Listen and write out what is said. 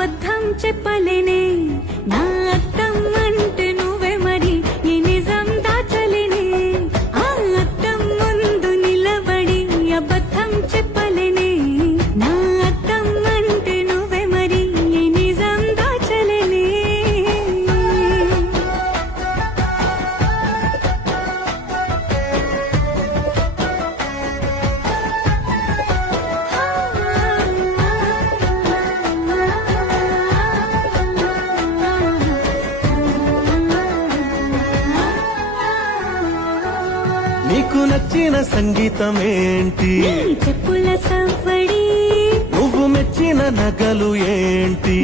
బద్ధం చెప్పలేనే నా అర్థం అంటే నువ్వే మరి ఈ నిజం దాచలేనే ఆ అర్థం ముందు నిలబడి అబద్ధం చెప్పలేనే నా అర్థం అంటే నువ్వే మరి ఈ నిజం దాచలేనే నీకు నచ్చిన సంగీతం ఏంటి? చెప్పుల సవ్వడి. నువ్వు మెచ్చిన నగలు ఏంటి?